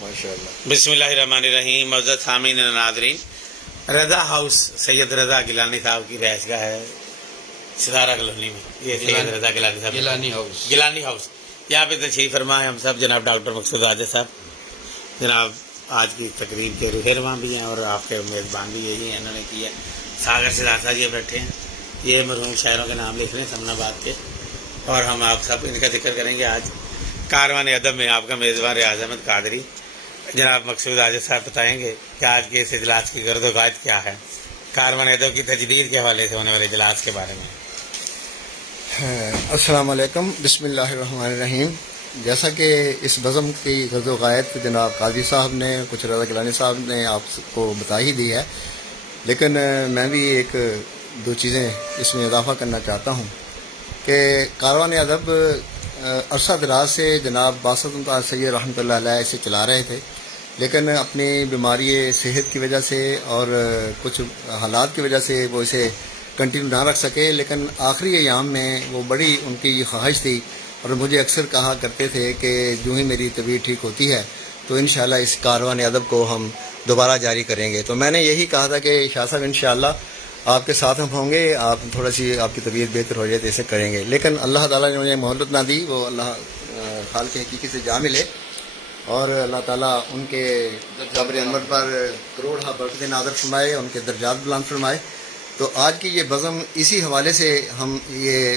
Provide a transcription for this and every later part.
ماشاءاللہ۔ بسم اللہ الرحمن الرحیم۔ معزز سامعین ناظرین، رضا ہاؤس سید رضا گیلانی صاحب کی رہائش گاہ ہے ستارہ کالونی میں۔ یہ سید رضا گیلانی صاحب گیلانی ہاؤس، یہاں پہ تشریف فرما ہے ہم سب جناب ڈاکٹر مقصود عاجز صاحب، جناب آج کی تقریب کے رہنما بھی ہیں اور آپ کے میزبان بھی یہی ہیں، انہوں نے کی ہے۔ ساگر سدار صاحب یہ بیٹھے ہیں، یہ مرحوم شاعروں کے نام لکھ رہے ہیں سمن آباد کے، اور ہم آپ سب ان کا ذکر کریں گے۔ آج کاروان ادب میں آپ کا میزبان ریاض احمد قادری جناب مقصود عاجز صاحب بتائیں گے کہ آج کے اس اجلاس کی گرد و قائد کیا ہے، کاروان ادب کی تجدید کے حوالے سے ہونے والے اجلاس کے بارے میں۔ السلام علیکم، بسم اللہ الرحمن الرحیم۔ جیسا کہ اس بزم کی غرض و قائد جناب قاضی صاحب نے، کچھ رضا گیلانی صاحب نے آپ کو بتا ہی دی ہے، لیکن میں بھی ایک دو چیزیں اس میں اضافہ کرنا چاہتا ہوں کہ کاروان ادب عرصہ دراز سے جناب باسط ممتاز سید رحمۃ اللہ علیہ اسے چلا رہے تھے، لیکن اپنی بیماری صحت کی وجہ سے اور کچھ حالات کی وجہ سے وہ اسے کنٹینیو نہ رکھ سکے، لیکن آخری ایام میں وہ بڑی ان کی خواہش تھی اور مجھے اکثر کہا کرتے تھے کہ جو ہی میری طبیعت ٹھیک ہوتی ہے تو انشاءاللہ اس کاروان ادب کو ہم دوبارہ جاری کریں گے۔ تو میں نے یہی کہا تھا کہ شاہ صاحب انشاءاللہ آپ کے ساتھ ہم ہوں گے، آپ تھوڑا سی آپ کی طبیعت بہتر ہو جائے تو اسے کریں گے، لیکن اللہ تعالیٰ نے مجھے مہلت نہ دی، وہ اللہ خالق حقیقی سے جا ملے اور اللہ تعالیٰ ان کے قبر انور پر کروڑ برکتیں نازل فرمائے، ان کے درجات بلند فرمائے۔ تو آج کی یہ بزم اسی حوالے سے ہم یہ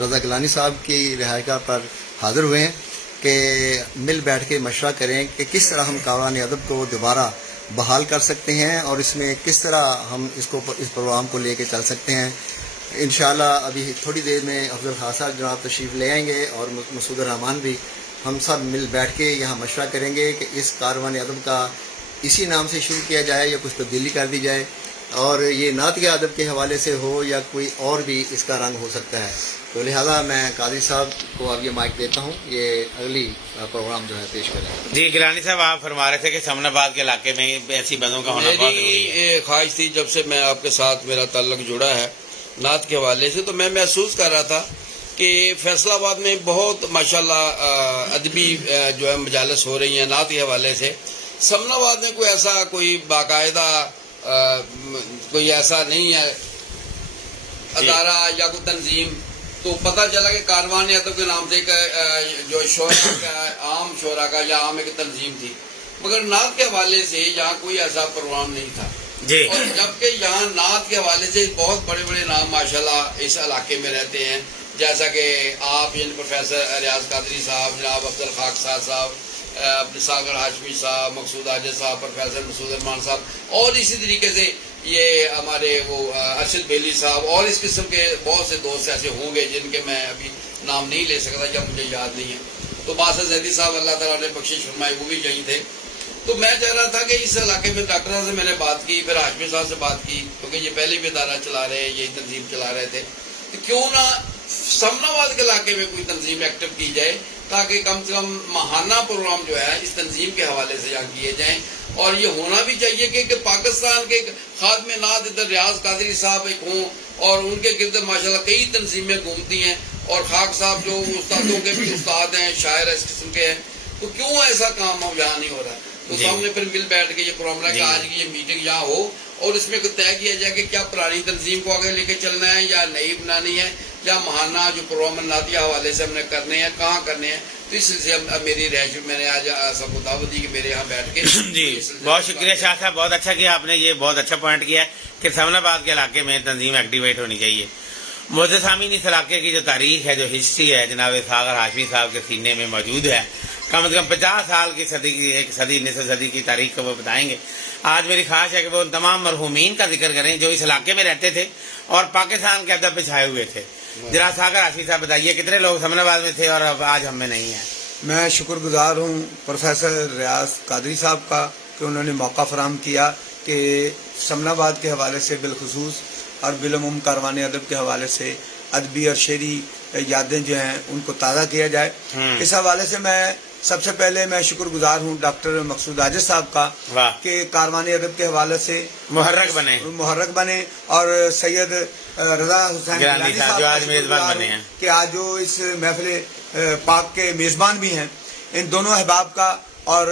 رضا گیلانی صاحب کی رہائش گاہ پر حاضر ہوئے ہیں کہ مل بیٹھ کے مشورہ کریں کہ کس طرح ہم کاروان ادب کو دوبارہ بحال کر سکتے ہیں اور اس میں کس طرح ہم اس پروگرام کو لے کے چل سکتے ہیں۔ انشاءاللہ ابھی تھوڑی دیر میں افضل خان صاحب جناب تشریف لے آئیں گے اور مسعود الرحمان بھی، ہم سب مل بیٹھ کے یہاں مشورہ کریں گے کہ اس کاروان ادب کا اسی نام سے شروع کیا جائے یا کچھ تبدیلی کر دی جائے، اور یہ نعتیہ ادب کے حوالے سے ہو یا کوئی اور بھی اس کا رنگ ہو سکتا ہے۔ تو لہٰذا میں قاضی صاحب کو اب یہ مائک دیتا ہوں، یہ اگلی پروگرام جو ہے پیش کریں۔ جی گیلانی صاحب، آپ فرما رہے تھے کہ سمن آباد کے علاقے میں ایسی بزوں کا ہونا بہت ضروری ہے۔ میری خواہش تھی جب سے میں آپ کے ساتھ میرا تعلق جڑا ہے نعت کے حوالے سے، تو میں محسوس کر رہا تھا کہ فیصل آباد میں بہت ماشاءاللہ ادبی جو ہے مجالس ہو رہی ہیں نعت کے حوالے سے۔ سمن آباد میں کوئی ایسا کوئی باقاعدہ کوئی ایسا نہیں ہے ادارہ یا کوئی تنظیم، تو پتہ چلا کہ کاروان ادب کے نام سے ایک جو شعراء کا عام شعراء کا یا عام ایک تنظیم تھی، مگر نعت کے حوالے سے یہاں کوئی ایسا پروگرام نہیں تھا۔ جی، اور جبکہ یہاں نعت کے حوالے سے بہت بڑے بڑے نام ماشاءاللہ اس علاقے میں رہتے ہیں، جیسا کہ آپ یعنی پروفیسر ریاض قادری صاحب، جناب افضل خاک صاحب، ساگر ہاشمی صاحب، مقصود عاجز صاحب، پروفیسر مسعود الرحمان صاحب، اور اسی طریقے سے یہ ہمارے وہ ارشد بیلی صاحب، اور اس قسم کے بہت سے دوست ایسے ہوں گے جن کے میں ابھی نام نہیں لے سکتا یا مجھے یاد نہیں ہے۔ تو باسط زیدی صاحب اللہ تعالیٰ نے بخشش فرمائے، وہ بھی یہیں تھے۔ تو میں چاہ رہا تھا کہ اس علاقے میں ڈاکٹر صاحب سے میں نے بات کی، پھر ہاشمی صاحب سے بات کی، کیونکہ یہ پہلے بھی ادارہ چلا رہے ہیں، یہی تنظیم چلا رہے تھے، تو کیوں نہ سمن آباد کے علاقے میں کوئی تنظیم ایکٹیو کی جائے تاکہ کم سے کم ماہانہ پروگرام جو ہے اس تنظیم کے حوالے سے یہاں کیے جائیں۔ اور یہ ہونا بھی چاہیے کہ پاکستان کے خادم نعت ادھر ریاض قادری صاحب ایک ہوں، اور ان کے گرد ماشاءاللہ کئی تنظیمیں گھومتی ہیں، اور خاک صاحب جو استادوں کے بھی استاد ہیں، شاعر اس قسم کے ہیں، تو کیوں ایسا کام ہم یہاں نہیں ہو رہا ہے؟ تو ہم نے پھر مل بیٹھ کے یہ پروگرام رہا کہ آج کی یہ میٹنگ یہاں ہو اور اس میں طے کیا جائے کہ کیا پرانی تنظیم کو آگے لے کے چلنا ہے یا نئی بنانی ہے، یا ماہانہ جو پروگرام نعتیہ حوالے سے ہم نے کرنے ہیں، کہاں کرنے ہیں۔ تو اس سلسلے اب میری رہائش میں نے آج سب کو دعوت دی کہ میرے یہاں بیٹھ کے جی بہت شکریہ شاہ صاحب، بہت اچھا کیا آپ نے، یہ بہت اچھا پوائنٹ کیا ہے کہ سمن آباد کے علاقے میں تنظیم ایکٹیویٹ ہونی چاہیے۔ معزز سامعین، اس علاقے کی جو تاریخ ہے، جو ہسٹری ہے، جناب ساگر ہاشمی صاحب کے سینے میں موجود ہے، کم از کم 50 سال کی صدی کی، ایک صدی نصف صدی کی تاریخ کو وہ بتائیں گے۔ آج میری خواہش ہے کہ وہ ان تمام مرحومین کا ذکر کریں جو اس علاقے میں رہتے تھے اور پاکستان کے ادب پہ چھائے ہوئے تھے۔ جناب ساگر ہاشمی صاحب بتائیے کتنے لوگ سمن آباد میں تھے اور اب آج ہم میں نہیں ہیں؟ میں شکر گزار ہوں پروفیسر ریاض قادری صاحب کا کہ انہوں نے موقع فراہم کیا کہ سمن آباد کے حوالے سے بالخصوص اور بالعموم کاروان ادب کے حوالے سے ادبی اور شعری یادیں جو ہیں ان کو تازہ کیا جائے۔ اس حوالے سے میں سب سے پہلے میں شکر گزار ہوں ڈاکٹر مقصود عاجز صاحب کا کہ کاروان ادب کے حوالے سے محرک بنے اور سید رضا حسین گیلانی صاحب جو آج میزبان بنے ہیں کہ آج جو اس محفل پاک کے میزبان بھی ہیں، ان دونوں احباب کا اور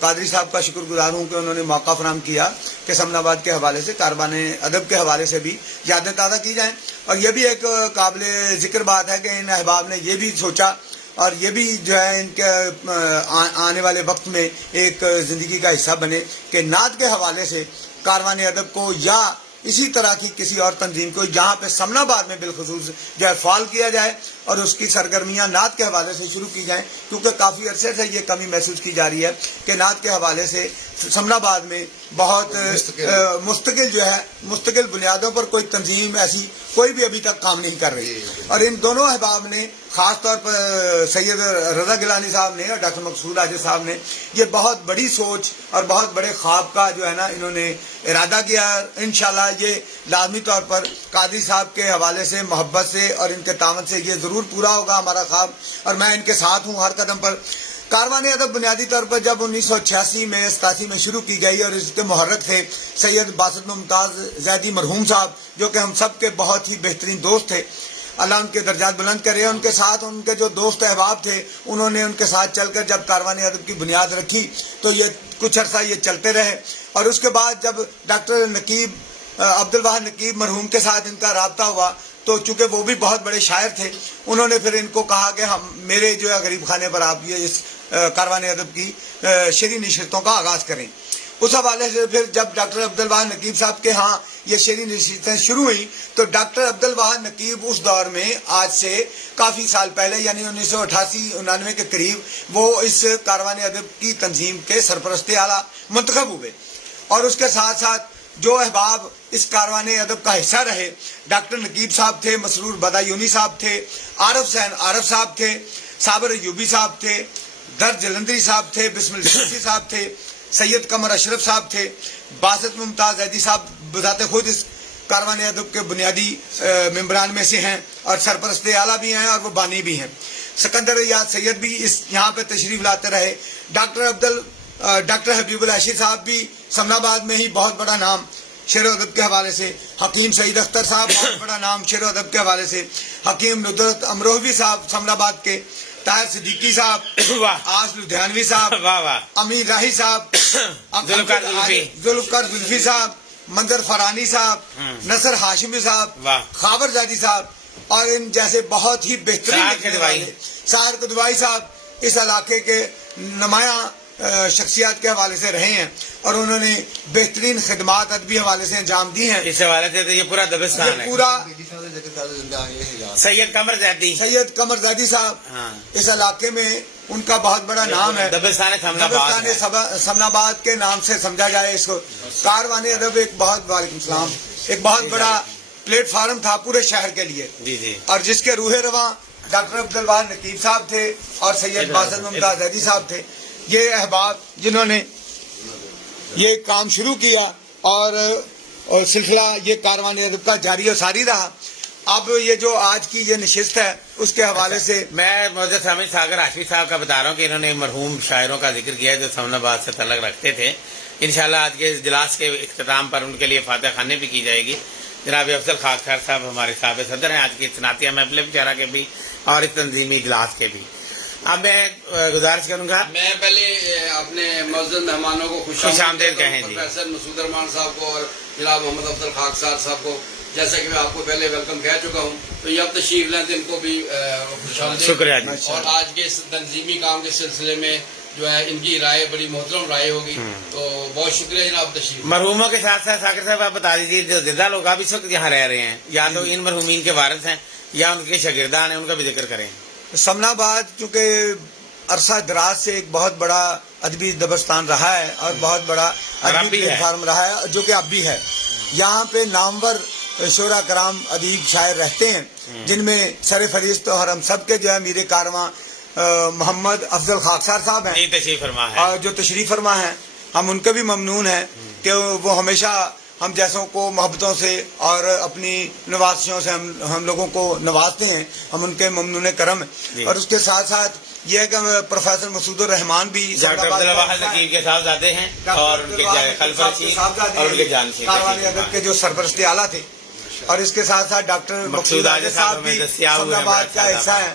قادری صاحب کا شکر گزار ہوں کہ انہوں نے موقع فراہم کیا کہ سمن آباد کے حوالے سے کاروان ادب کے حوالے سے بھی یادیں تازہ کی جائیں. اور یہ بھی ایک قابل ذکر بات ہے کہ ان احباب نے یہ بھی سوچا اور یہ بھی جو ہے ان کے آنے والے وقت میں ایک زندگی کا حصہ بنے کہ نعت کے حوالے سے کاروان ادب کو یا اسی طرح کی کسی اور تنظیم کو جہاں پہ سمن آباد میں بالخصوص جو ہے فعال کیا جائے اور اس کی سرگرمیاں نعت کے حوالے سے شروع کی جائیں، کیونکہ کافی عرصے سے یہ کمی محسوس کی جا رہی ہے کہ نعت کے حوالے سے سمن آباد میں بہت مستقل بنیادوں پر کوئی تنظیم ایسی کوئی بھی ابھی تک کام نہیں کر رہی. اور ان دونوں احباب نے خاص طور پر سید رضا گیلانی صاحب نے اور ڈاکٹر مقصود حاجی صاحب نے یہ بہت بڑی سوچ اور بہت بڑے خواب کا جو ہے نا انہوں نے ارادہ کیا. انشاءاللہ یہ لازمی طور پر قادری صاحب کے حوالے سے محبت سے اور ان کے تعاون سے یہ ضرور پورا ہوگا ہمارا خواب، اور میں ان کے ساتھ ہوں ہر قدم پر. کاروان ادب بنیادی طور پر جب 1986 میں 87 میں شروع کی گئی اور اس کے محرک تھے سید باسط ممتاز زیدی مرحوم صاحب، جو کہ ہم سب کے بہت ہی بہترین دوست تھے، اللہ ان کے درجات بلند کرے. ان کے ساتھ ان کے جو دوست احباب تھے انہوں نے ان کے ساتھ چل کر جب کاروان ادب کی بنیاد رکھی تو یہ کچھ عرصہ یہ چلتے رہے. اور اس کے بعد جب ڈاکٹر نقیب عبدالواحد نقیب مرحوم کے ساتھ ان کا رابطہ ہوا تو چونکہ وہ بھی بہت بڑے شاعر تھے، انہوں نے پھر ان کو کہا کہ ہم میرے جو ہے غریب خانے پر آپ یہ اس کاروان ادب کی شعری نشستوں کا آغاز کریں. اس حوالے سے پھر جب ڈاکٹر عبدالواحد نقیب صاحب کے ہاں یہ شعری نشستیں شروع ہوئیں تو ڈاکٹر عبدالواحد نقیب اس دور میں آج سے کافی سال پہلے یعنی 1988-99 کے قریب وہ اس کاروان ادب کی تنظیم کے سرپرست اعلیٰ منتخب ہوئے. اور اس کے ساتھ ساتھ جو احباب اس کاروان ادب کا حصہ رہے، ڈاکٹر نقیب صاحب تھے، مسرور بدایونی صاحب تھے، عارف حسین عارف صاحب تھے، صابر ایوبی صاحب تھے، در جلندری صاحب تھے، بسم الشمسی صاحب تھے، سید قمر اشرف صاحب تھے، باسط ممتاز زیدی صاحب بذات خود اس کاروان ادب کے بنیادی ممبران میں سے ہیں اور سرپرست اعلیٰ بھی ہیں اور وہ بانی بھی ہیں. سکندر یاد سید بھی اس یہاں پہ تشریف لاتے رہے. ڈاکٹر حبیب العشی صاحب بھی سمن آباد میں ہی بہت بڑا نام شعر و ادب کے حوالے سے، حکیم سعید اختر صاحب بہت بڑا نام شعر و ادب کے حوالے سے، حکیم ندرت امروہوی صاحب سمن آباد کے، طاہر صدیقی صاحب، آس لدھیانوی صاحب، امیر راہی صاحب، ذوالفقار زلفی صاحب، منظر فرانی صاحب، نصر ہاشمی صاحب، خاور زادی صاحب اور ان جیسے بہت ہی بہترین ساحر قدوائی صاحب اس علاقے کے نمایاں شخصیات کے حوالے سے رہے ہیں اور انہوں نے بہترین خدمات ادبی حوالے سے انجام دی ہیں. اس حوالے سے تو یہ پورا دبستان ہے. پورا سید قمر زیدی صاحب اس علاقے میں ان کا بہت بڑا نام ہے. دبستان سمن آباد کے نام سے سمجھا جائے اس کو. کاروان ادب ایک بہت وعلیکم السلام ایک بہت بڑا پلیٹ فارم تھا پورے شہر کے لیے اور جس کے روح رواں ڈاکٹر عبدالواحد نقیب صاحب تھے اور سید باسط ممتاز زیدی صاحب تھے. یہ احباب جنہوں نے یہ کام شروع کیا اور سلسلہ یہ کاروان ادب کا جاری و ساری رہا. اب یہ جو آج کی یہ نشست ہے اس کے حوالے سے میں معزز سامعین ساگر ہاشمی صاحب کا بتا رہا ہوں کہ انہوں نے مرحوم شاعروں کا ذکر کیا جو سمن آباد سے تعلق رکھتے تھے. انشاءاللہ آج کے اجلاس کے اختتام پر ان کے لیے فاتح خوانی بھی کی جائے گی. جناب افضل خاک خیر صاحب ہمارے صاحب صدر ہیں آج کی صنعتیہ محفل بیچارہ کے بھی اور اس تنظیمی اجلاس کے بھی. اب میں گزارش کروں گا میں پہلے اپنے معزز مہمانوں کو خوش آمدید کہیں جی. پروفیسر مسعود رحمان صاحب کو اور جناب محمد افضل خاک صاحب کو جیسا کہ میں آپ کو پہلے ویلکم کہہ چکا ہوں تو یہ اب تشریف لیں تو ان کو بھی خوش آمدید. شکریہ جی. اور آج کے اس تنظیمی کام کے سلسلے میں جو ہے ان کی رائے بڑی محترم رائے ہوگی تو بہت شکریہ جناب تشریف. مرحوموں کے ساتھ ساتھ ساکر صاحب آپ بتا دیجیے جو زندہ لوگ آپ اس وقت یہاں رہ رہے ہیں یا تو ان مرحومین کے وارث ہیں یا ان کے شاگردان ہیں ان کا بھی ذکر کریں. سمن آباد چونکہ عرصہ دراز سے ایک بہت بڑا ادبی دبستان رہا ہے اور بہت بڑا ادبی پلیٹ فارم رہا ہے جو کہ اب بھی ہے. یہاں پہ نامور شعراء کرام ادیب شاعر رہتے ہیں جن میں سر فہرست اور ہم سب کے جو ہے امیر کارواں محمد افضل خاکسار صاحب ہیں تشریف فرما ہے اور جو تشریف فرما ہیں. ہم ان کے بھی ممنون ہیں کہ وہ ہمیشہ ہم جیسوں کو محبتوں سے اور اپنی نوازشوں سے ہم لوگوں کو نوازتے ہیں. ہم ان کے ممنون کرم ہیں. اور اس کے ساتھ ساتھ یہ ہے کہ پروفیسر مسعود الرحمان بھی ڈاکٹر عبدالواحد نقیب کے صاحبزادے ہیں اور ان کے خلفی اور ان کے جانشین کاروان ادب کے جو سرپرست اعلیٰ تھے. اور اس کے ساتھ ساتھ ڈاکٹر مقصود حاجی صاحب بھی سمن آباد کا حصہ ہیں.